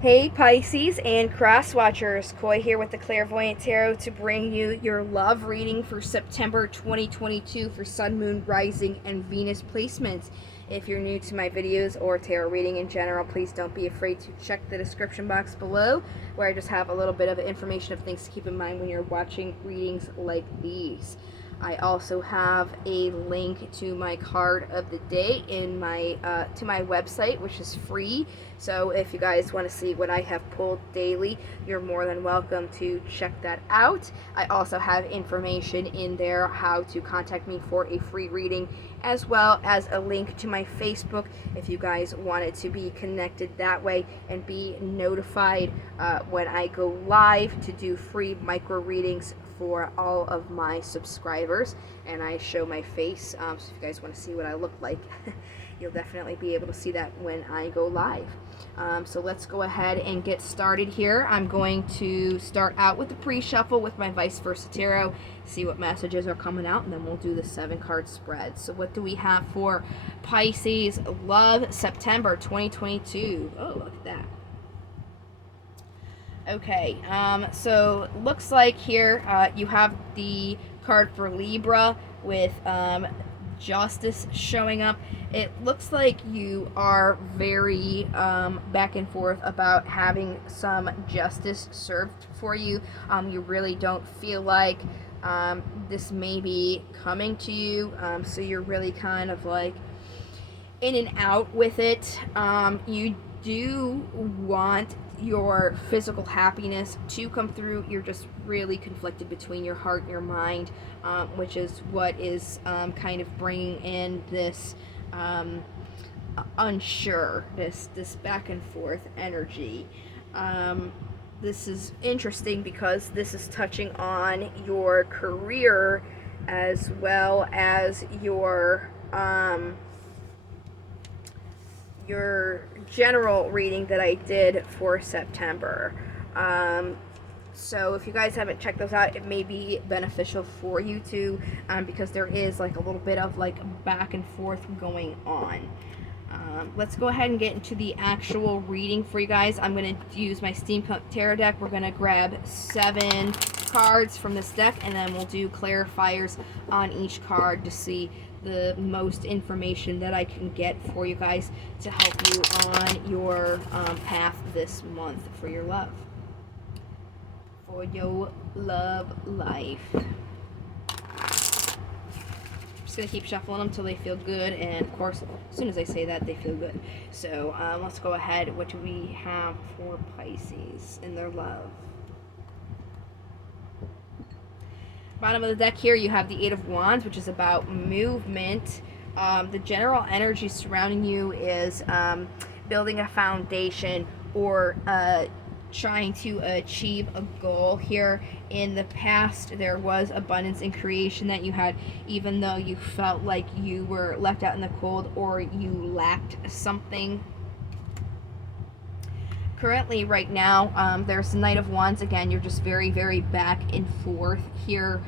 Hey Pisces and cross watchers, Koi here with the Clairvoyant Tarot to bring you your love reading for September 2022 for Sun, Moon, Rising, and Venus placements. If you're new to my videos or tarot reading in general, please don't be afraid to check the description box below where I just have a little bit of information of things to keep in mind when you're watching readings like these. I also have a link to my card of the day in my to my website, which is free. So if you guys want to see what I have pulled daily, you're more than welcome to check that out. I also have information in there how to contact me for a free reading, as well as a link to my Facebook if you guys wanted to be connected that way and be notified when I go live to do free micro readings for all of my subscribers. And I show my face, so if you guys want to see what I look like, you'll definitely be able to see that when I go live. So let's go ahead and get started here. I'm going to start out with the pre-shuffle with my vice versa tarot, see what messages are coming out, and then we'll do the 7-card spread. So what do we have for Pisces love September 2022? Oh, look at that. Okay, so looks like here you have the card for Libra with justice showing up. It looks like you are very back and forth about having some justice served for you. You really don't feel like this may be coming to you, so you're really kind of like in and out with it. You do want your physical happiness to come through. You're just really conflicted between your heart and your mind, which is what is kind of bringing in this unsure, this back and forth energy. This is interesting because this is touching on your career as well as your general reading that I did for September. So if you guys haven't checked those out, it may be beneficial for you to, because there is like a little bit of like back and forth going on. Let's go ahead and get into the actual reading for you guys. I'm going to use my Steampunk Tarot deck. We're going to grab 7 cards from this deck, and then we'll do clarifiers on each card to see the most information that I can get for you guys to help you on your path this month for your love. For your love life. Just going to keep shuffling them until they feel good, and of course, as soon as I say that, they feel good. So let's go ahead. What do we have for Pisces in their love? Bottom of the deck here, you have the 8 of Wands, which is about movement. The general energy surrounding you is building a foundation or trying to achieve a goal here. In the past, there was abundance and creation that you had, even though you felt like you were left out in the cold or you lacked something. Currently, right now, there's the Knight of Wands. Again, you're just very, very back and forth here.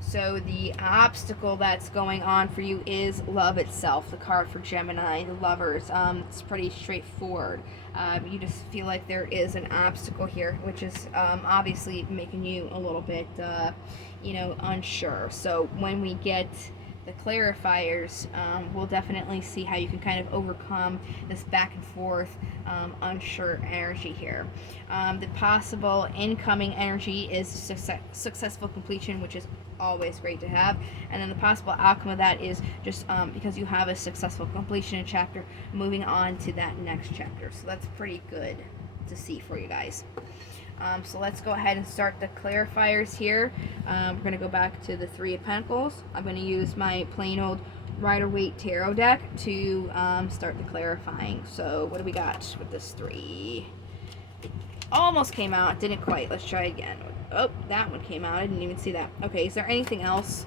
So the obstacle that's going on for you is love itself. The card for Gemini, the lovers. It's pretty straightforward. You just feel like there is an obstacle here, which is obviously making you a little bit, unsure. So when we get the clarifiers, we'll definitely see how you can kind of overcome this back and forth unsure energy here. The possible incoming energy is successful completion, which is always great to have, and then the possible outcome of that is just because you have a successful completion in a chapter, moving on to that next chapter. So that's pretty good to see for you guys. So let's go ahead and start the clarifiers here. We're going to go back to the 3 of Pentacles. I'm going to use my plain old Rider-Waite Tarot deck to start the clarifying. So what do we got with this 3? It almost came out, didn't quite. Let's try again. Oh, that one came out. I didn't even see that. Okay, is there anything else?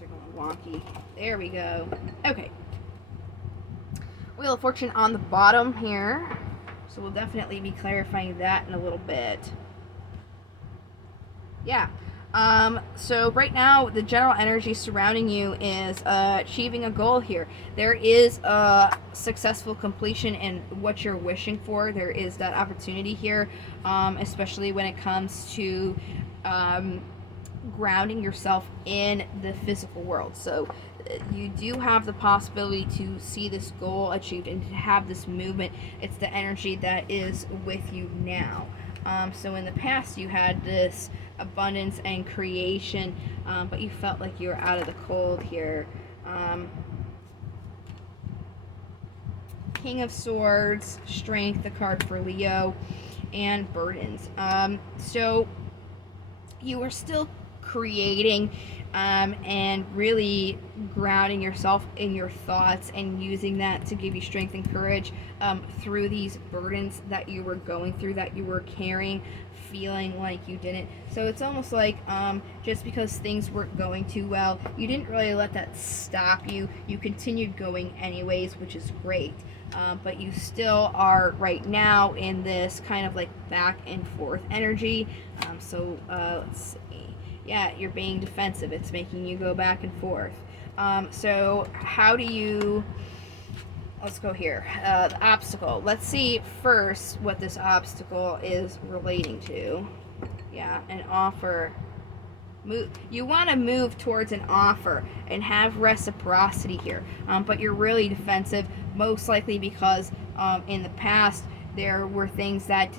They're going wonky. There we go. Okay. Wheel of Fortune on the bottom here. So we'll definitely be clarifying that in a little bit. Yeah. So right now, the general energy surrounding you is achieving a goal here. There is a successful completion in what you're wishing for. There is that opportunity here, especially when it comes to um, grounding yourself in the physical world. So you do have the possibility to see this goal achieved and to have this movement. It's the energy that is with you now. So in the past, you had this abundance and creation, but you felt like you were out of the cold here. King of Swords, Strength, the card for Leo, and burdens. So you are still creating and really grounding yourself in your thoughts and using that to give you strength and courage through these burdens that you were going through, that you were carrying, feeling like you didn't. So it's almost like just because things weren't going too well, you didn't really let that stop you. You continued going anyways, which is great. But you still are right now in this kind of like back and forth energy. Let's see. Yeah, you're being defensive. It's making you go back and forth. So how do you... Let's go here. The obstacle. Let's see first what this obstacle is relating to. Yeah, an offer. You want to move towards an offer and have reciprocity here, but you're really defensive, most likely because in the past there were things that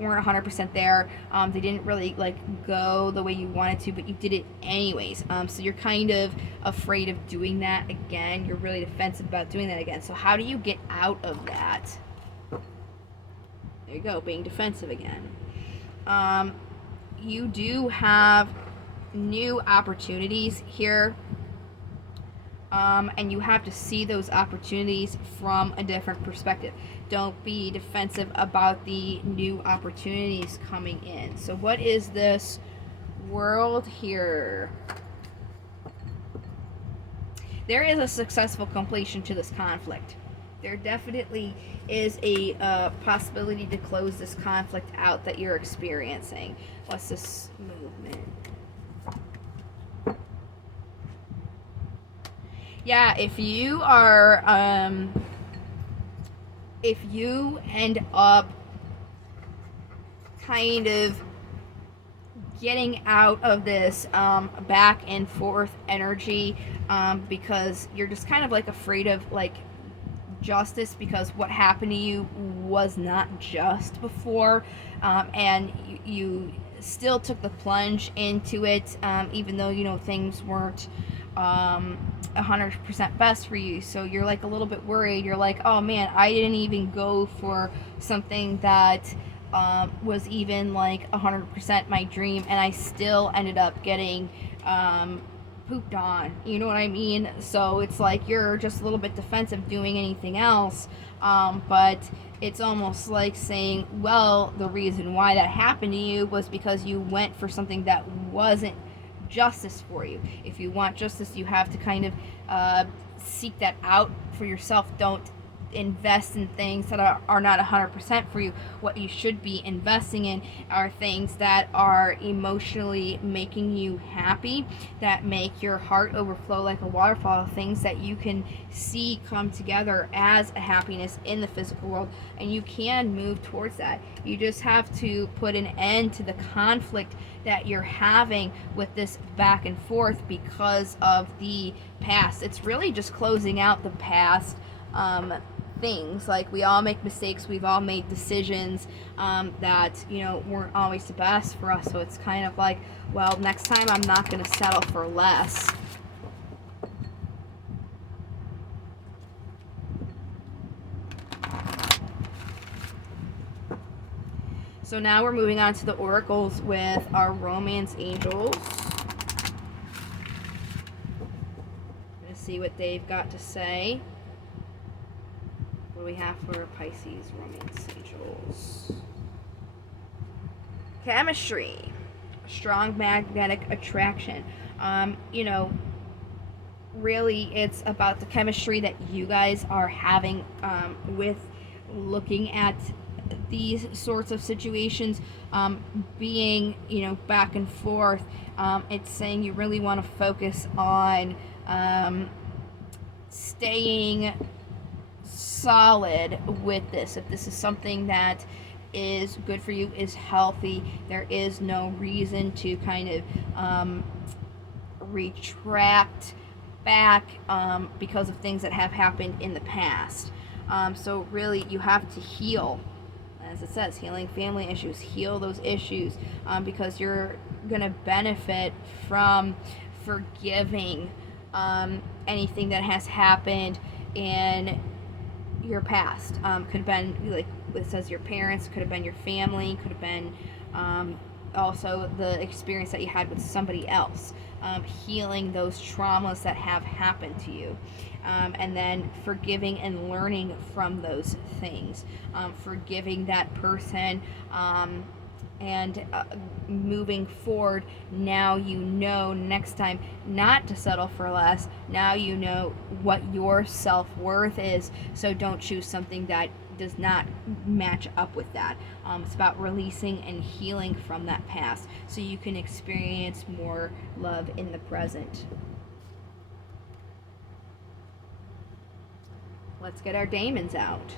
weren't 100% there. They didn't really like go the way you wanted to, but you did it anyways. So you're kind of afraid of doing that again. You're really defensive about doing that again. So how do you get out of that? There you go, being defensive again. You do have new opportunities here, and you have to see those opportunities from a different perspective. Don't be defensive about the new opportunities coming in. So what is this world here? There is a successful completion to this conflict. There definitely is a possibility to close this conflict out that you're experiencing. What's this movement? Yeah, if you are, if you end up kind of getting out of this back and forth energy, because you're just kind of like afraid of like justice, because what happened to you was not just before, and you still took the plunge into it, even though you know things weren't 100% best for you. So you're like a little bit worried. You're like, oh man, I didn't even go for something that was even like 100% my dream, and I still ended up getting pooped on, you know what I mean? So it's like you're just a little bit defensive doing anything else, but it's almost like saying, well, the reason why that happened to you was because you went for something that wasn't justice for you. If you want justice, you have to kind of seek that out for yourself. Don't invest in things that are not 100% for you. What you should be investing in are things that are emotionally making you happy, that make your heart overflow like a waterfall, things that you can see come together as a happiness in the physical world, and you can move towards that. You just have to put an end to the conflict that you're having with this back and forth because of the past. It's really just closing out the past things. Like, we all make mistakes, we've all made decisions that, you know, weren't always the best for us. So it's kind of like, well, next time I'm not going to settle for less. So now we're moving on to the oracles with our romance angels. Gonna see what they've got to say. What do we have for Pisces romance angels? Chemistry. Strong magnetic attraction. You know, really it's about the chemistry that you guys are having with looking at these sorts of situations being, back and forth, it's saying you really want to focus on staying solid with this. If this is something that is good for you, is healthy, there is no reason to kind of retract back because of things that have happened in the past. So really you have to heal, as it says, healing family issues, heal those issues, because you're going to benefit from forgiving anything that has happened in your past. Could have been, like it says, your parents, could have been your family, could have been also the experience that you had with somebody else. Healing those traumas that have happened to you, and then forgiving and learning from those things, forgiving that person, and moving forward. Now you know next time not to settle for less. Now you know what your self-worth is, so don't choose something that does not match up with that. It's about releasing and healing from that past so you can experience more love in the present. Let's get our daemons out.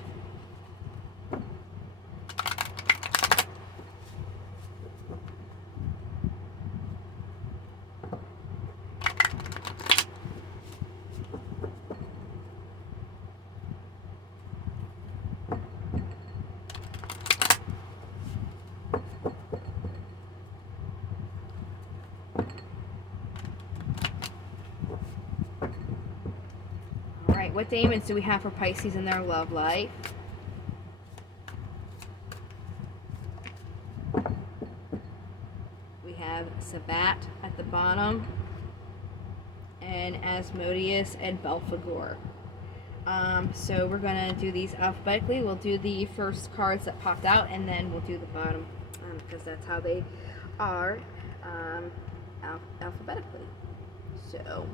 Alright, what daemons do we have for Pisces in their love life? We have Sabat at the bottom, and Asmodeus and Belphegor. So we're going to do these alphabetically. We'll do the first cards that popped out, and then we'll do the bottom, because that's how they are alphabetically. So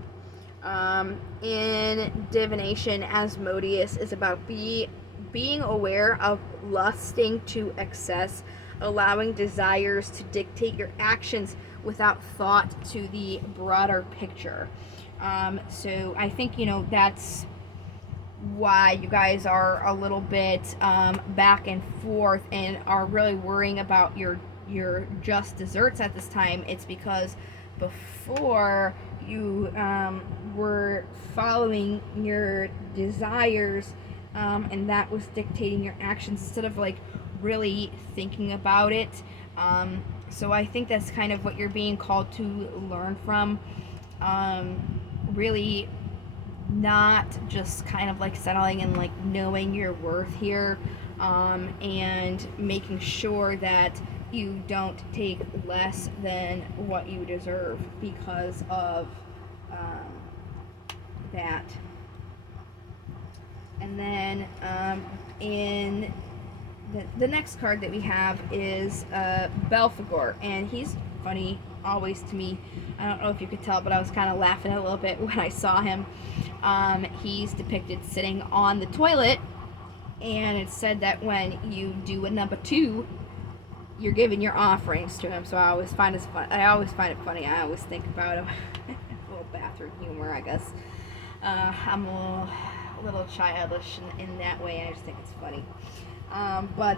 in divination, Asmodeus is about being aware of lusting to excess, allowing desires to dictate your actions without thought to the broader picture. So I think, that's why you guys are a little bit back and forth and are really worrying about your just desserts at this time. It's because before you were following your desires, and that was dictating your actions instead of like really thinking about it. So I think that's kind of what you're being called to learn from. Really not just kind of like settling and like knowing your worth here, and making sure that you don't take less than what you deserve because of that. And then in the next card that we have is Belphegor, and he's funny always to me. I don't know if you could tell, but I was kind of laughing a little bit when I saw him. He's depicted sitting on the toilet, and it's said that when you do a number 2, you're giving your offerings to him. So I always find it funny. I always think about him. A little bathroom humor, I guess. I'm a little childish in that way. I just think it's funny. But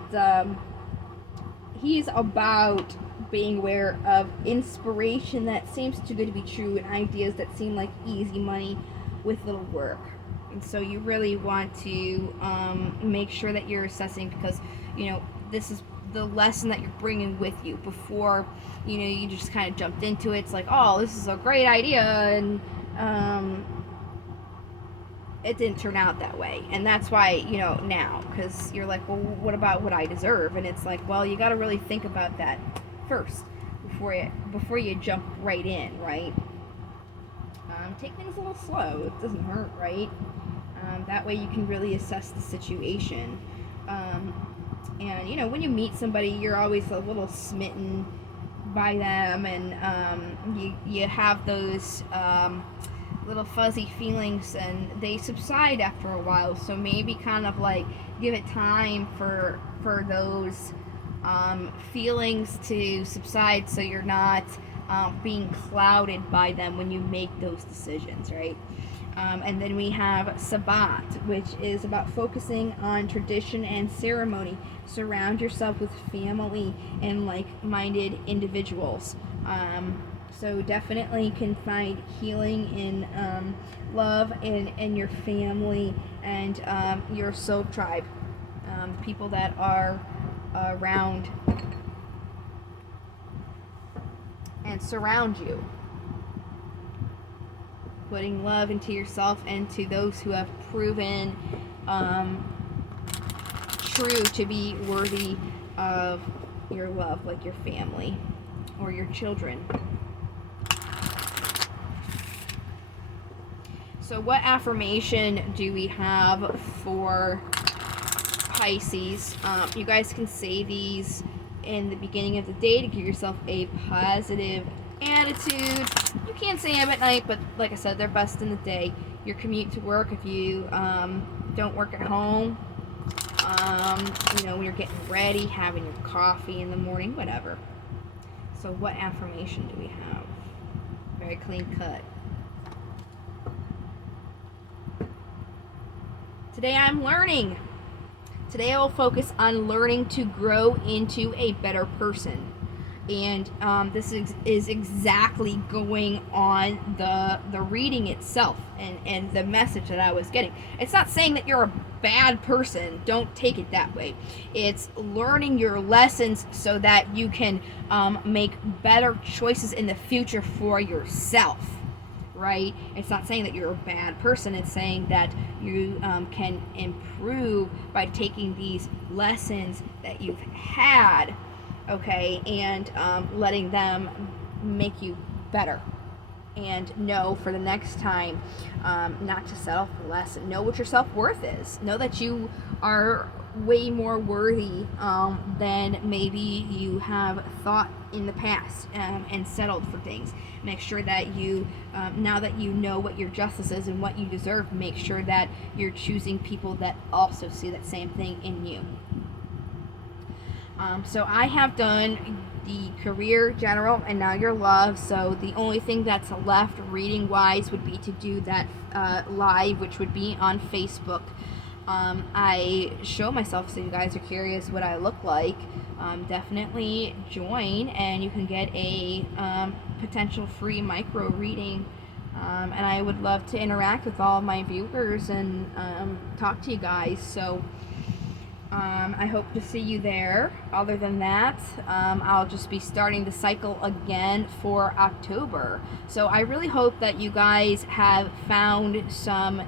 he's about being aware of inspiration that seems too good to be true and ideas that seem like easy money with little work. And so you really want to make sure that you're assessing, because this is the lesson that you're bringing with you. Before you just kind of jumped into it. It's like, oh, this is a great idea, and it didn't turn out that way. And that's why now, because you're like, well, what about what I deserve? And it's like, well, you got to really think about that first before you jump right in, right? Take things a little slow. It doesn't hurt, right? That way you can really assess the situation. And when you meet somebody, you're always a little smitten by them, and you have those little fuzzy feelings, and they subside after a while. So maybe kind of like give it time for those feelings to subside, so you're not being clouded by them when you make those decisions, right? And then we have Sabbat, which is about focusing on tradition and ceremony. Surround yourself with family and like-minded individuals. So definitely can find healing in love and your family and your soul tribe, people that are around and surround you. Putting love into yourself and to those who have proven true to be worthy of your love, like your family or your children. So what affirmation do we have for Pisces? You guys can say these in the beginning of the day to give yourself a positive attitude. You can say them at night, but like I said, they're best in the day. Your commute to work, if you don't work at home, when you're getting ready, having your coffee in the morning, whatever. So what affirmation do we have? Very clean cut. Today I'm learning. Today I will focus on learning to grow into a better person. And this is exactly going on the reading itself and the message that I was getting. It's not saying that you're a bad person. Don't take it that way. It's learning your lessons so that you can make better choices in the future for yourself. Right? It's not saying that you're a bad person. It's saying that you can improve by taking these lessons that you've had, okay, and letting them make you better. And know for the next time not to settle for less. Know what your self-worth is. Know that you are way more worthy than maybe you have thought in the past and settled for things. Make sure that you, now that you know what your justice is and what you deserve, make sure that you're choosing people that also see that same thing in you. So I have done the career, general, and now your love. So the only thing that's left reading wise would be to do that live, which would be on Facebook. I show myself, so you guys are curious what I look like. Definitely join, and you can get a potential free micro reading. And I would love to interact with all of my viewers and talk to you guys. So I hope to see you there. Other than that, I'll just be starting the cycle again for October. So I really hope that you guys have found some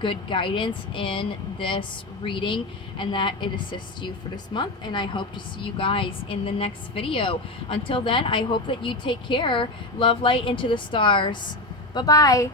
good guidance in this reading and that it assists you for this month. And I hope to see you guys in the next video. Until then, I hope that you take care. Love, light into the stars. Bye-bye.